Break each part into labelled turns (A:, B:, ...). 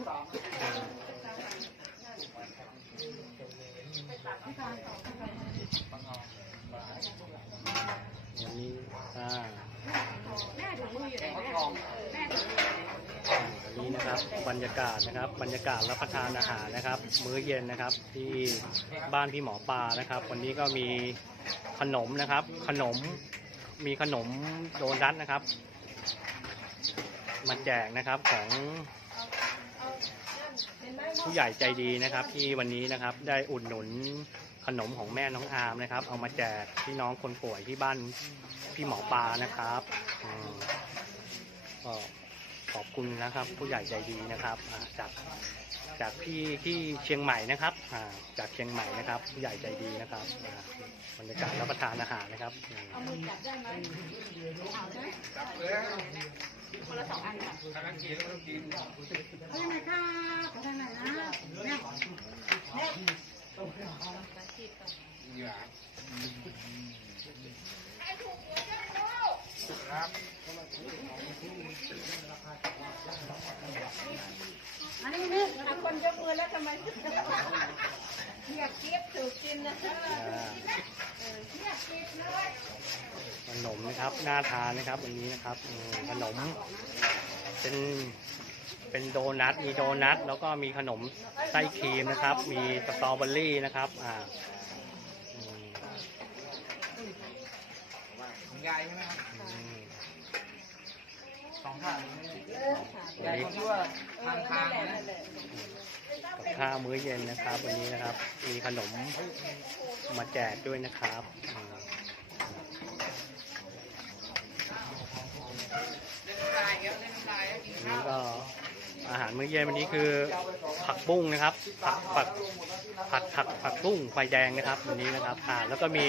A: วันนี้อ่า
B: งมืออยู่ไหนแม่แม่ถุงมือ
A: อ่าวันนี้นะครับบรรยากาศนะครับ บรรยากาศรับประทานอาหารนะครับ มื้อเย็นนะครับที่บ้านพี่หมอปลานะครับ วันนี้ก็มีขนมนะครับ ขนมมีขนมโดนัทนะครับ มาแจกนะครับของ ผู้ใหญ่ใจดีนะครับ ที่วันนี้นะครับได้อุดหนุนขนมของแม่น้องอาร์มนะครับ เอามาแจกพี่น้องคนป่วยที่บ้านพี่หมอปลานะครับอืมก็ ขอบคุณนะครับ ผู้ใหญ่ใจดีนะครับจากจากพี่ที่เชียงใหม่นะครับจากเชียงใหม่นะครับ ผู้ใหญ่ใจดีนะครับบรรยากาศรับประทานอาหารนะครับอืม
B: เอามือจับได้ไหมเอาใช่ไหมคนละสองอันค่ะ
C: เอายังไงคะขอทางไหน่อยนะเนี่ยเนี่ยครับ อันนี้นี่
B: อะคนยกมือแล้วทำไมอยากเก็บถูกกินนะ
A: อ่า
B: อยากเก็บเลย
A: ขนมนะครับน่าทานนะครับวันนี้นะครับอืมขนม เป็นเป็นโดนัทมีโดนัทแล้วก็มีขนมไส้ครีมนะครับ มีสตรอเบอรี่นะครับอ่าอืม
D: ยายใช่ไหมครับ
A: อืม
D: สองถาด
A: วัน
D: ยาย
A: นี้
D: เขาชื่อว่าทางทางนะ
A: กับข้าวมื้อเย็นนะครับ วันนี้นะครับ มีขนมมาแจกด้วยนะครับอืมนี่ก็อาหารมื้อเย็นวันนี้คือผักบุ้งนะครับ ผักผักผัดผักผักบุ้งไฟแดงนะครับวันนี้นะครับอ่าแล้วก็มี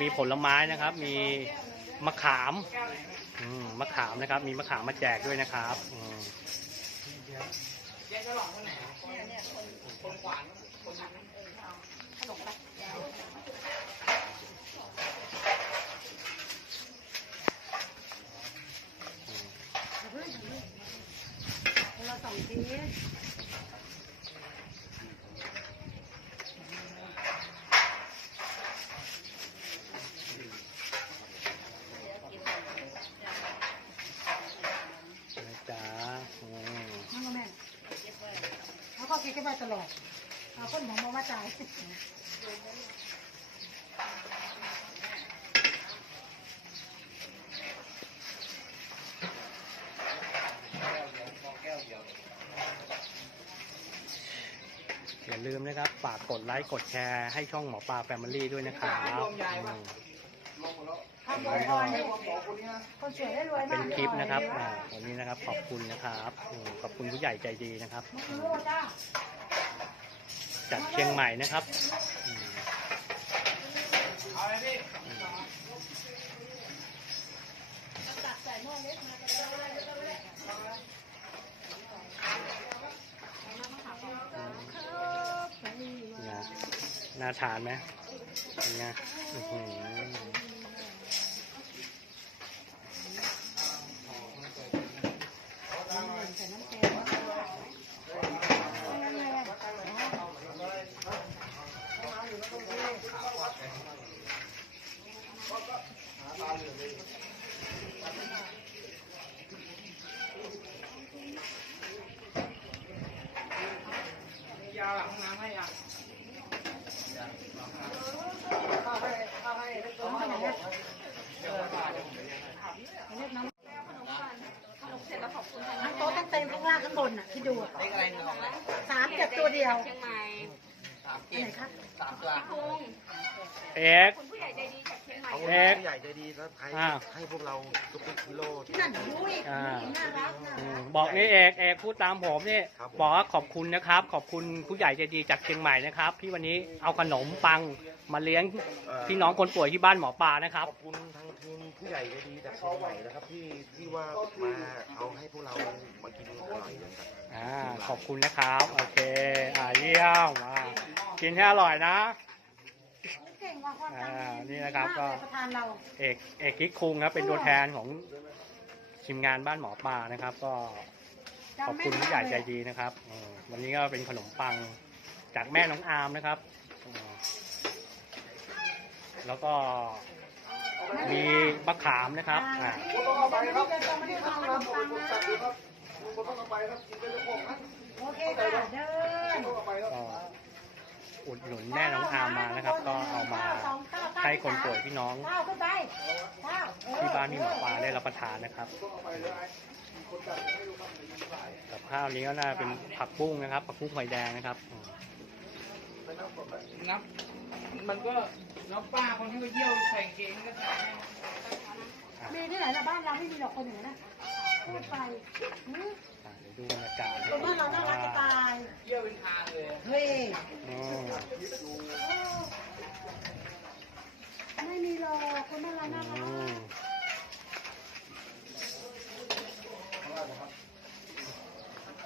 A: มีผลไม้นะครับ มีมะขาม อืมมะขามนะครับ มีมะขามมาแจกด้วยนะครับอืม
D: ยายจะหลอกคนไหนอะคนขวานคนนั้น
B: ขนมไป
C: คนละสองที
A: นะจ๊ะอืม
C: นั่นก็แม่เขา ก็คิดกันมาตลอดเอาคนหมอมาว่าจ่าย
A: อย่าลืมนะครับ ฝากกดไลค์ กดแชร์ให้ช่องหมอปลาแฟมิลี่ด้วยนะครับอืม
C: ทำรวยพรเนี่ย คนสวยได้รวย
A: เป็
C: น
A: คลิปนะครับอ่าวันนี้นะครับ ขอบคุณนะครับอืมขอบคุณผู้ใหญ่ใจดีนะครับ
C: จา
A: กเชียงใหม่นะครับอืม
D: เอาเลยพี่
B: ตัดใส่หม้อเล็ก มาก็ได้ก็ได้
A: นะน่าทานไหมเป็นไงอื้อหือ
D: ยาวหลังห้องน้ำให้ยัง
C: ทั้งโต๊ะทั้งเต็มข้างล่างข้างบนอะที่ดูอะสามเจ็ดตัวเดียว
B: เชียงใหม่
D: สาม
C: ไหนครับ
D: สามตัว
B: พุง
A: เอก
B: คุณผู้ใหญ่ใจดี เชียงใหม่
A: เอก
E: ผู้ใหญ่ใจดีแล้วให้
A: อ่า
E: ให้พวกเราทุกทุกกิโล
C: ที่นั่นดูอีก
A: อ่า
C: น่ารักน่า
A: อื
C: รั
A: ม
C: ก
A: บอกนี่เอกเอกพูดตามผมนี่
E: ครับผม
A: บอกว่าขอบคุณนะครับ ขอบคุณผู้ใหญ่ใจดีจากเชียงใหม่นะครับ ที่วันนี้เอาขนมปังมาเลี้ยง
E: เอ่อ
A: พี่น้องคนป่วยที่บ้านหมอปลานะครับ
E: ขอบคุณทางทีมผู้ใหญ่ใจดีจากเชียงใหม่นะครับที่ที่ว่ามาเอาให้พวกเรามากินอร่อยนะครับ
A: อ่าขอบคุณนะครับ โอเค อ่าเยี่ยมอ่ากินให้อร่อยนะ
C: เก่งว่าความจำ
A: อ่านี่
C: ดี
A: นะครับก็
C: มากเลยประธานเรา
A: เอกเอกคิกคุงครับ เป็นตัวแทนของทีมงานบ้านหมอปลานะครับ ก็
C: เจ้า
A: ขอบคุณผู้ใหญ่ใจดีนะครับเออวันนี้ก็เป็นขนมปังจากแม่น้องอาร์มนะครับเออแล้วก็มีมะขามนะครับอ่า
C: โอเคค่ะเดิน
A: ก็ อุดหนุนแม่น้องอาร์มมานะครับ ก็เอามาให้คนป่วยพี่น้อง
C: เก้าขึ้นไปเก้าเออ
A: ที่บ้านพี่หมอปลาได้รับประทานนะครับกับข้าวนี้ก็น่าเป็นผักบุ้งนะครับ ผักบุ้งไฟแดงนะครับอืม
D: งับมันก็งับป้าคนที่เขาเยี่ยวใส่กางเกงก็ใส่ให้
C: มีที่ไหนละบ้านเราไม่มีหรอกคนอย่างนั้นนะพูดไปหือ
A: อะเดี๋ยวดูบรรยากาศ
C: ตรงบ้านเราน่ารักจะตาย
D: เยี่ยวเป็นทางเลย
C: เฮ้ย
A: อืม
C: ไม่มีหรอกคนน่ารักน่ารั
A: อื
C: ก
A: ม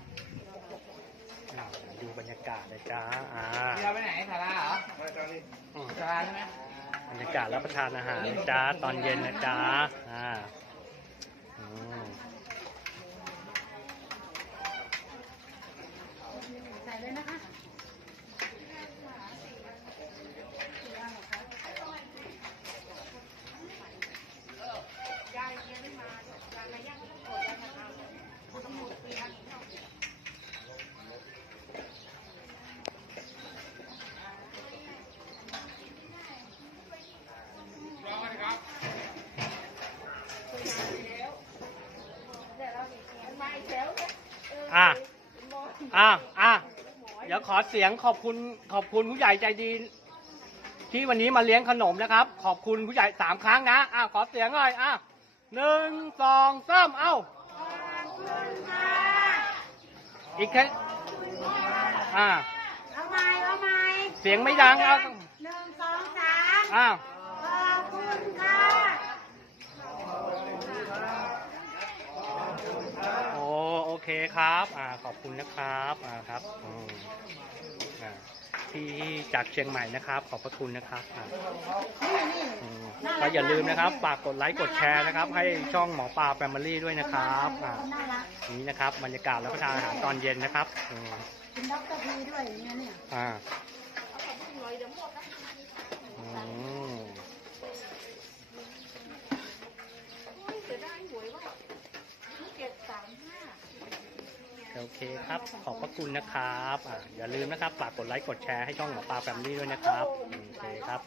D: อจะได้สารายังเออมาสาราแหละที่ยาวนี้
C: ร้อนได้
A: อะดูบรรยากาศเลยจ้าอ่า
D: ที่เราไปไหนสาราเหรอ
A: อืม
D: สาราใช่ไหม
A: บรรยากาศรับประทานอาหารนะจ้าตอนเย็นนะจ้าอ่าอืม
C: ใส่เลยนะคะ
A: อะอะอะเดี๋ยวข อเสียงขอบคุณขอบคุณผู้ใหญ่ใจดี ที่วันนี้มาเลี้ยงขนมนะครับ ขอบคุณผู้ใหญ่สามครั้งนะอะขอเสียงหน่อยอะหนึ่งสองสามเอ้าอีกแค่อะ
C: เอาใหม่เอาใหม่
A: เสียงไม่ดังเอา
C: หนึ่งสองสาม
A: อะ
C: ขอบคุณค่ะ
A: โอ้โอเคครับอ่าขอบคุณนะครับอ่าครับอืมอ่าที่จากเชียงใหม่นะครับ ขอบพระคุณนะครับอ่า
C: นี่นี่
A: อืมก็อย่าลืมนะครับฝากกดไลค์กดแชร์นะครับ ให้ช่องหมอปลาแฟมิลี่ด้วยนะครับอ่า
C: คนน่ารัก
A: นี้นะครับบรรยากาศรับประทานอาหารตอนเย็นนะครับอืม
C: คุณด็อกเตอร์พีด้วยอย่างเงี้ยเนี่ย
A: อ่าอืม
B: เสียดายหวยว่าเจ็ดสามห้า
A: โอเคครับ ขอบพระคุณนะครับอ่าอย่าลืมนะครับ ฝากกดไลค์ กดแชร์ให้ช่องหมอปลาแฟมลี่ด้วยนะครับ โอเคครับ